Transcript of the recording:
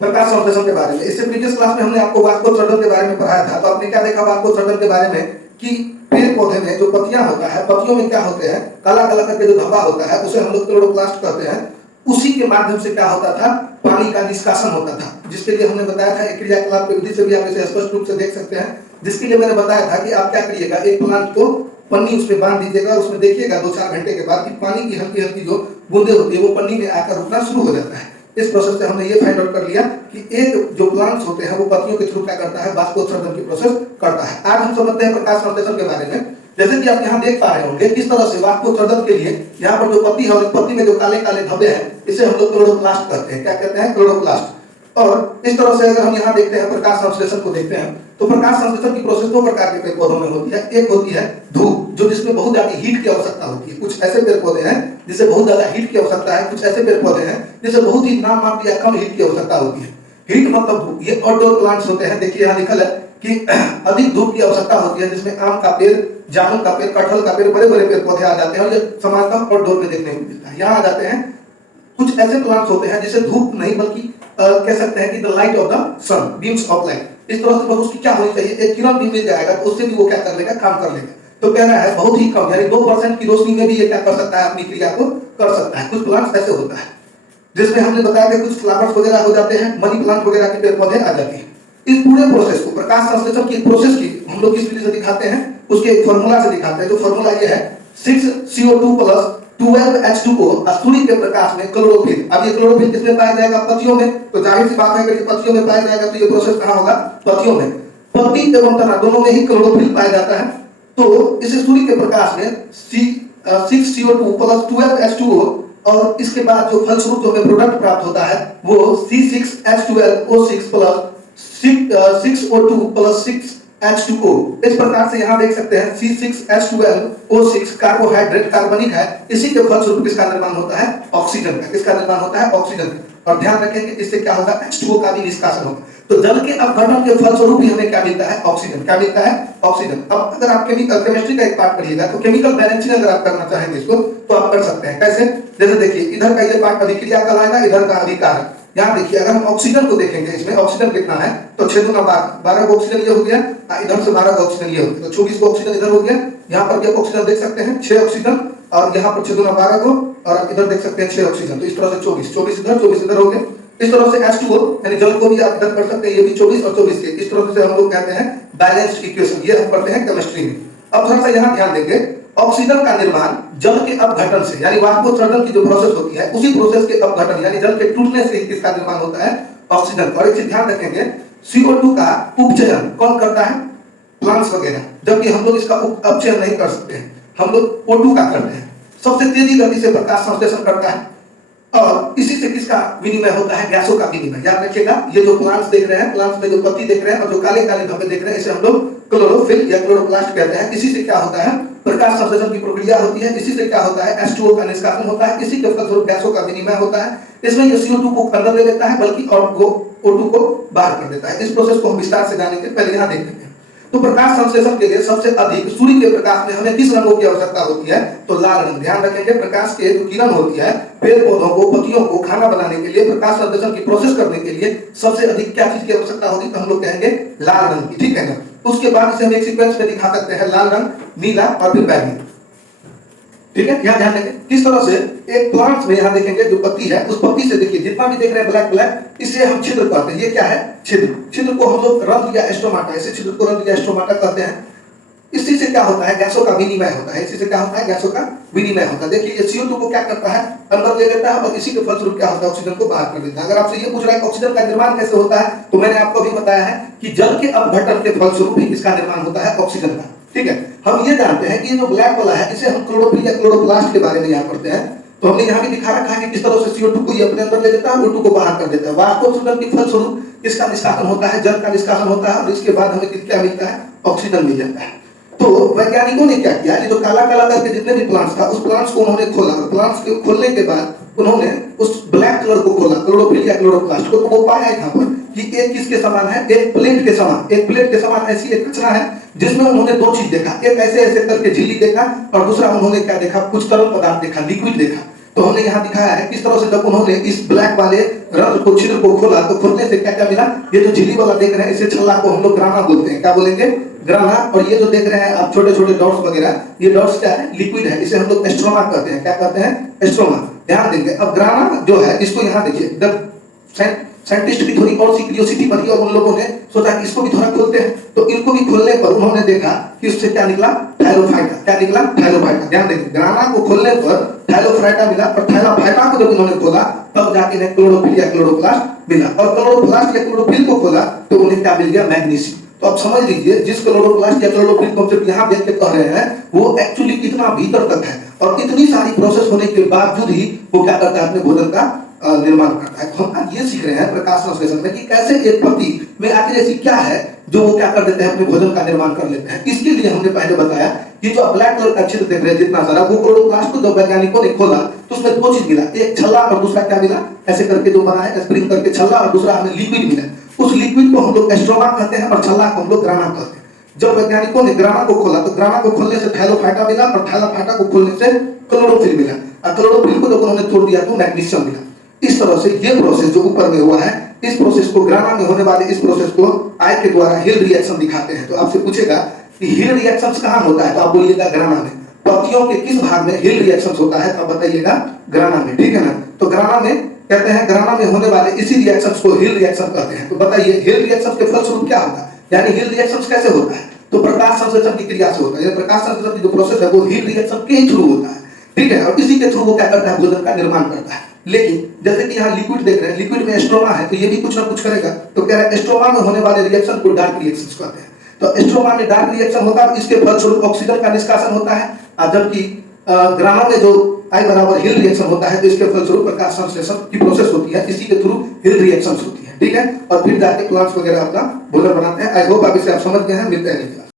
प्रकाश संश्लेषण के बारे में। इससे प्रीवियस क्लास में हमने आपको वास्कोत्सर्जन के बारे में पढ़ाया था। तो आपने क्या देखा वास्कोत्सर्जन के बारे में कि पेड़ पौधे में जो पत्तियां होता है, पत्तियों में क्या होते हैं, काला काला करके जो धब्बा होता है उसे हम लोग क्लोरोप्लास्ट कहते हैं। उसी के माध्यम से क्या होता था, पानी का निष्कासन होता था, जिसके लिए हमने बताया था एक क्रियाकलाप विधि से भी आप इसे स्पष्ट रूप से देख सकते हैं। जिसके लिए मैंने बताया था कि आप क्या करिएगा, एक प्लांट को पन्नी उसमें बांध दीजिएगा और उसमें देखिएगा 2-4 घंटे के बाद कि पानी की हल्की हल्की जो बूंदे होती है वो पन्नी में आकर रुकना शुरू हो जाता है। इस प्रोसेस से हमने ये फाइंड आउट कर लिया कि एक जो प्लांट्स होते हैं वो पत्तियों के थ्रू क्या करता है, वाष्पोत्सर्जन की प्रोसेस करता है। आज हम समझते हैं प्रकाश संश्लेषण के बारे में। जैसे कि आप यहाँ देख पा रहे होंगे किस तरह से वाष्पोत्सर्जन के लिए यहाँ पर जो पत्ती है और पत्ती में जो काले काले धब्बे हैं इसे हम लोग क्लोरोप्लास्ट कहते हैं। क्या कहते हैं, क्लोरोप्लास्ट। और इस तरह से अगर हम यहाँ देखते हैं प्रकाश संश्लेषण को देखते हैं तो प्रकाश संश्लेषण की प्रोसेस दो प्रकार के पेड़ पौधों में होती है। एक होती है धूप, जो जिसमें बहुत ज्यादा हीट की आवश्यकता होती है। कुछ ऐसे पेड़ पौधे हैं जिसे बहुत ज्यादा हीट की आवश्यकता है, कुछ ऐसे पेड़ पौधे हैं जिसे बहुत ही नाम मात्र या कम हीट की आवश्यकता होती है। हीट मतलब धूप। ये आउटडोर प्लांट्स होते हैं। देखिए यहाँ लिखल है कि अधिक धूप की आवश्यकता होती है, जिसमें आम का पेड़, जामुन का पेड़, कटहल का पेड़, बड़े बड़े पेड़ पौधे आ जाते हैं और ये सामान्यतः आउटडोर में देखने को मिलता है। यहाँ आ जाते हैं कुछ ऐसे प्लांट्स होते हैं जिसे धूप नहीं बल्कि कह सकते हैं कि the light of the sun, beams of light. इस तरह से उसकी क्या होनी चाहिए, एक किरण भी मिल जाएगा तो उससे भी वो क्या कर लेगा, काम कर लेगा। तो कह रहा है बहुत ही कम, यानी 2% की रोशनी में भी ये क्या कर सकता है, अपनी क्रिया को कर सकता है। कुछ प्लांट्स ऐसे होता है जिसमें हमने बताया कि कुछ फ्लावर्स वगैरह हो जाते हैं, मनी प्लांट वगैरह के पेड़ पौधे आ जाते हैं। इस पूरे प्रोसेस को, प्रकाश संश्लेषण की प्रोसेस की हम लोग किस विधि से दिखाते हैं, उसके एक फॉर्मूला से दिखाते हैं। जो फॉर्मूला ये है 6CO2 प्लस 12H2O सूर्य के प्रकाश में क्लोरोफिल। अब ये क्लोरोफिल किसमें पाया जाएगा, पत्तियों में। तो जाहिर सी बात है कि पत्तियों में पाया जाएगा तो ये प्रोसेस कहाँ होगा, पत्तियों में। पत्ती एवं तना दोनों में ही क्लोरोफिल पाया जाता है। तो इसे सूर्य के प्रकाश में 6CO2 प्लस 12H2O और इसके बाद जो फलस्वरूप जो हमें प्रोडक्ट प्राप्त होता है वो C6H12O6 plus 6O2 plus 6H2O। इस प्रकार से यहाँ देख सकते हैं C6H12O6 कार्बोहाइड्रेट कार्बनिक है। इसी के फलस्वरूप किसका निर्माण होता है, ऑक्सीजन का। किसका निर्माण होता है, ऑक्सीजन का। और ध्यान रखेंगे इससे क्या होगा, H2O का भी निष्कासन होगा। तो जल के अपघटन के फलस्वरूप ही हमें क्या मिलता है, ऑक्सीजन। क्या मिलता है, ऑक्सीजन। अब अगर आप केमिस्ट्री का एक पार्ट पढ़िएगा तो केमिकल बैलेंसिंग अगर आप करना चाहेंगे इसको तो आप कर सकते हैं। कैसे, जैसे देखिए इधर का ये पार्ट अभिक्रिया कहलाएगा, इधर का अभिकारक। यहाँ देखिए अगर हम ऑक्सीजन को देखेंगे, इसमें ऑक्सीजन कितना है तो 6 गुना 12 ऑक्सीजन ये हो गया, इधर से 12 ऑक्सीजन ये हो गया, तो 24 ऑक्सीजन इधर हो गया। यहाँ पर भी ऑक्सीजन देख सकते हैं 6 ऑक्सीजन और यहाँ पर 6 गुना 12 को, और इधर देख सकते हैं 6 ऑक्सीजन। तो इस तरह से 24 इधर 24 इधर हो गए। इस तरह से H2O यानी जल को भी आप इधर कर सकते हैं, ये भी 24 और 24 के। इस तरह से हम लोग कहते हैं बैलेंस्ड इक्वेशन। ये हम पढ़ते हैं केमिस्ट्री में। अब थोड़ा सा यहाँ ध्यान देंगे, ऑक्सीजन का निर्माण जल के अपघटन से, यानी वाष्पोत्सर्जन की जो प्रोसेस होती है उसी प्रोसेस के अपघटन यानी जल के टूटने से किसका निर्माण होता है, ऑक्सीजन। और एक चीज ध्यान रखेंगे, CO2 का उपचयन कौन करता है, प्लांट्स वगैरह, जबकि हम लोग इसका अपचयन नहीं कर सकते हैं, हम लोग O2 का करते हैं। सबसे तेजी गति से प्रकाश संश्लेषण करता है और इसी से किसका विनिमय होता है, गैसों का विनिमय। याद रखिएगा ये जो प्लांट्स देख रहे हैं, प्लांट्स में जो पत्ती देख रहे हैं और जो काले काले धब्बे देख रहे हैं, इसे हम लोग क्लोरोफिल या क्लोरोप्लास्ट कहते हैं। इसी से क्या होता है, प्रकाश संश्लेषण की प्रक्रिया होती है। इसी से क्या होता है, H2O का निष्कासन होता है। इसी के फलस्वरूप गैसों का विनिमय होता है। इसमें ये CO2 को अंदर ले लेता है बल्कि और O2 को बाहर कर देता है। इस प्रोसेस को हम विस्तार से जानेंगे, पहले यहाँ देख लेते हैं। तो प्रकाश संश्लेषण के लिए सबसे अधिक सूर्य के प्रकाश में हमें किस रंगों की आवश्यकता होती है, तो लाल रंग। ध्यान रखेंगे प्रकाश के जो किरण होती है पेड़ पौधों को, पत्तियों को खाना बनाने के लिए, प्रकाश संश्लेषण की प्रोसेस करने के लिए सबसे अधिक क्या चीज की आवश्यकता होगी, तो हम लोग कहेंगे लाल रंग की। ठीक है ना। उसके बाद इसे हम एक सीक्वेंस में दिखा सकते हैं, लाल रंग, नीला और फिर बैगनी। ठीक है, यहाँ ध्यान देंगे किस तरह से एक प्लांट्स में यहाँ देखेंगे जो पत्ती है उस पत्ती से देखिए जितना भी देख रहे हैं ब्लैक ब्लैक, इसे हम छिद्र कहते हैं। ये क्या है, छिद्र। छिद्र को हम लोग रंध्र या स्टोमाटा, इसे छिद्र को रंध्र या स्टोमाटा कहते हैं। इसी से क्या होता है, गैसों का विनिमय होता है। इसी से क्या होता है, गैसों का विनिमय होता है। देखिए ये CO2 को क्या करता है, अंदर ले लेता है और इसी के फलस्वरूप क्या होता है, ऑक्सीजन को बाहर कर देता है। अगर आपसे ये पूछ रहा है कि ऑक्सीजन का निर्माण कैसे होता है, तो मैंने आपको अभी बताया है कि जल के अपघटन के फलस्वरूप ही इसका निर्माण होता है, ऑक्सीजन का। ठीक है, हम ये जानते हैं कि ये जो ब्लैक वाला है इसे हम क्लोरोफिल या क्लोरोप्लास्ट के बारे में यहाँ पढ़ते हैं। तो हमने यहाँ भी दिखा रखा है कि किस तरह से CO2 को ये अपने अंदर ले लेता है, O2 को बाहर कर देता है। वाष्पोत्सर्जन के फलस्वरूप इसका निष्कासन होता है, जल का निष्कासन होता है और इसके बाद हमें क्या मिलता है, ऑक्सीजन मिल जाता है। तो वैज्ञानिकों ने क्या किया, ये जो काला काला करके जितने भी प्लांट्स था उस प्लांट्स को उन्होंने खोला। प्लांट्स को खोलने के बाद उन्होंने उस ब्लैक कलर को खोला, क्लोरोफिल या क्लोरोप्लास्ट को। तो वो पाया यहाँ पर कि एक किसके समान है, एक प्लेट के समान। एक प्लेट के समान ऐसी एक कचरा है जिसमें उन्होंने दो चीज देखा, एक ऐसे ऐसे करके झिल्ली देखा और दूसरा उन्होंने क्या देखा, कुछ तरल पदार्थ देखा, लिक्विड देखा। तो हमने यहाँ दिखाया है किस तरह से जब उन्होंने इस ब्लैक वाले रंध्र को, छिद्र को खोला तो खोलने से क्या क्या मिला। ये जो झिल्ली वाला देख रहे हैं इसे छल्ला को हम लोग ग्राना बोलते हैं। क्या बोलेंगे? ग्राना। और ये जो देख रहे हैं आप छोटे छोटे डॉट्स वगैरह, ये डॉट्स क्या है? लिक्विड है, इसे हम लोग एस्ट्रोमा कहते हैं। क्या कहते हैं? एस्ट्रोमा। ध्यान देंगे। अब ग्राना जो है इसको यहाँ देखिए, जब साइंटिस्ट की थोड़ी और सी क्यूरियोसिटी बढ़ी और उन लोगों ने सोचा कि इसको भी थोड़ा खोलते हैं, तो इनको भी खोलने पर उन्होंने देखा कि उससे क्या निकला? थाइलोफाइटा। क्या निकला? थाइलोफाइटा। ध्यान देंगे, ग्राना को खोलने पर थाइलोफाइटा मिला, और थाइलोफाइटा को जब उन्होंने खोला तब जाके इन्हें क्लोरोफिल या क्लोरोप्लास्ट मिला, और क्लोरोप्लास्ट या क्लोरोफिल को खोला तो उन्हें क्या मिल गया? मैग्नीशियम। तो अब समझ लीजिए, जिस क्लोरोप्लास्ट या क्लोरोफिल को हम यहाँ देख के कह रहे हैं वो एक्चुअली कितना भीतर तक है, और इतनी सारी प्रोसेस होने के बावजूद ही वो क्या करता है? अपने भोजन का निर्माण करता है। तो हम आज ये सीख रहे हैं प्रकाश संश्लेषण में कि कैसे एक पत्ती में आखिर ऐसी क्या है जो वो क्या कर देते हैं? अपने भोजन का निर्माण कर लेते हैं। इसके लिए हमने पहले बताया कि जो ब्लैक कलर का छिद्र देख रहे हैं जितना सारा, वो क्लोरोप्लास्ट को जब वैज्ञानिकों ने खोला तो उसमें दो चीज मिला, एक छल्ला और दूसरा क्या मिला? ऐसे करके जो बना है स्प्रिंग करके छल्ला, और दूसरा हमें लिक्विड मिला। उस लिक्विड को हम लोग एस्ट्रोमा कहते हैं और छल्ला को हम लोग ग्राना कहते हैं। जब वैज्ञानिकों ने ग्राना को खोला तो ग्राना को खोलने से थाइलोफाइटा मिला, और थाइलोफाइटा को खोलने से क्लोरोफिल मिला, और क्लोरोफिल को जब उन्होंने छोड़ दिया तो मैग्नीशियम मिला। इस तरह से ये प्रोसेस जो ऊपर में हुआ है, इस प्रोसेस को ग्राना में होने वाले इस प्रोसेस को आई के द्वारा हिल रिएक्शन दिखाते हैं। तो आपसे पूछेगा कि हिल रिएक्शंस कहाँ होता है, तो आप बोलिएगा ग्राना में। पत्तियों के किस भाग में हिल रिएक्शंस होता है, तो आप बताइएगा ग्राना में। ठीक है ना? तो ग्राना में कहते हैं, ग्राना में होने वाले इसी रिएक्शंस को हिल रिएक्शन कहते हैं। तो बताइए हिल रिएक्शन के फलस्वरूप क्या होता है, यानी हिल रिएक्शंस कैसे होता है? तो प्रकाश संश्लेषण की क्रिया से होता है। प्रकाश संश्लेषण की जो प्रोसेस है वो हिल रिएक्शन के ही थ्रू होता है। ठीक है? और इसी के थ्रू वो क्या करता है? भोजन का निर्माण करता है। लेकिन जैसे कि यहाँ लिक्विड देख रहे हैं, लिक्विड में एस्ट्रोमा है, तो ये भी कुछ ना कुछ करेगा। तो कह रहे हैं एस्ट्रोमा में होने वाले रिएक्शन को डार्क रिएक्शंस कहते हैं। तो एस्ट्रोमा में डार्क रिएक्शन होता है, इसके फलस्वरूप ऑक्सीजन का निष्कासन होता है, और जबकि ग्राना में जो आई बराबर हिल रिएक्शन होता है तो इसके फलस्वरूप प्रकाश संश्लेषण की प्रोसेस होती है, इसी के थ्रू हिल रिएक्शंस होती है। ठीक है? और फिर जाके प्लांट्स वगैरह अपना भोजन बनाते हैं। आई होप आप इसे आप समझ गए हैं। मिलते हैं।